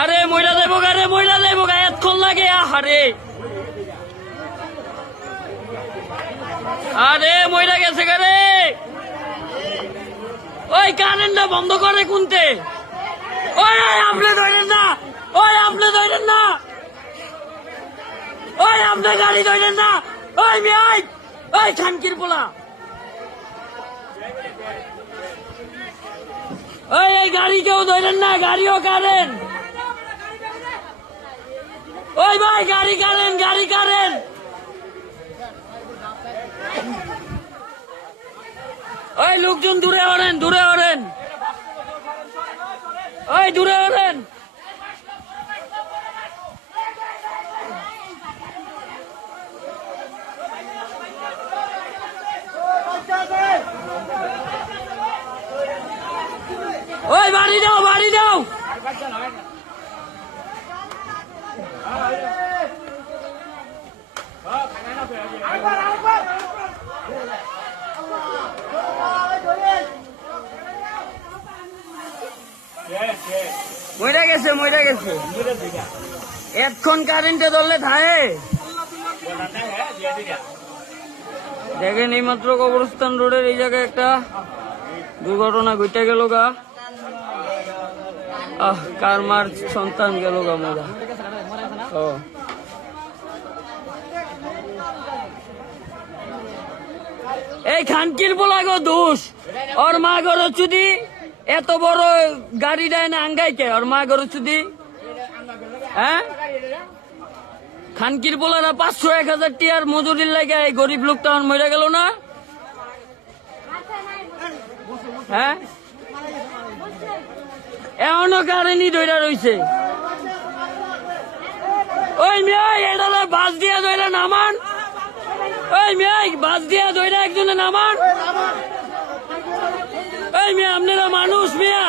আরে মইলা দেবো গা, রে মইলা দেবো গা, এতক্ষণ লাগে। আরে আরে মইলা গেছে গা রে। ওই কারেন্টটা বন্ধ করে কুনতে। ওই আপনি ধরেন না, ওই আপনি ধরেন না, ওই আপনি গাড়ি ধরেন না। ওই মেয়ে, ওই খানকির পোলা, ওই এই গাড়ি কেউ ধরেন না, গাড়িও কারেন। ওই ভাই গাড়ি কারেন, গাড়ি কারেন। ওই লোকজন দূরে ওড়েন, দূরে ওড়েন, ওই দূরে ওড়েন। ওই বাড়ি দাও, বাড়ি দাও। মইরা গেছে, মইরা গেছে। এতক্ষণ কারেন্টে ধরলে থায়ে। দেখেন এই মাত্র কবরস্থান রোডের এই জায়গায় একটা দুর্ঘটনা ঘটে গেল গা। কার মার সন্তান গেল গা মোরা। এই খানকির বলা গো দোষ। ওর মা গর চুদি এত বড় গাড়ি দেয় না আঙ্গাইকে, ওর মা গর চুদি। হ্যাঁ, খানকির বলারা 500-1000 টিয়ার মজুরির লাগে এই গরিব লোকটা মরে গেল না। হ্যাঁ, এমনও কারেন্টই ধইরা রইছে। ওই মেয়ে এটা বাস দিয়া ধইরা নামান। ওই মেয়ে বাস দিয়া ধইরা একজনে নামান। ওই মেয়ে আপনারা মানুষ মিয়া।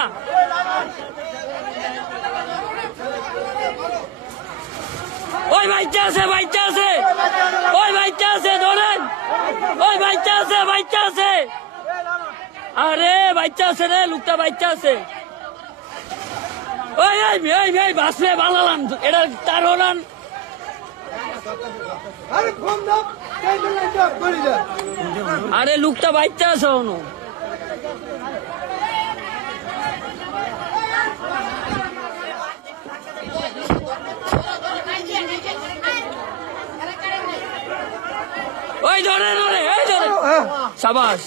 ওই বাচ্চা আছে, বাচ্চা আছে, ওই বাচ্চা আছে, ধরেন। ওই বাচ্চা আছে, বাচ্চা আছে। আরে বাচ্চা আছে রে, লোকটা বাচ্চা আছে। ওই ওই ভাই বাসে বানালাম এটা তার হলান। আরে লোকটা বাচ্চা আছে অনু। ওই ধরে, এই ধরে, সাবাস।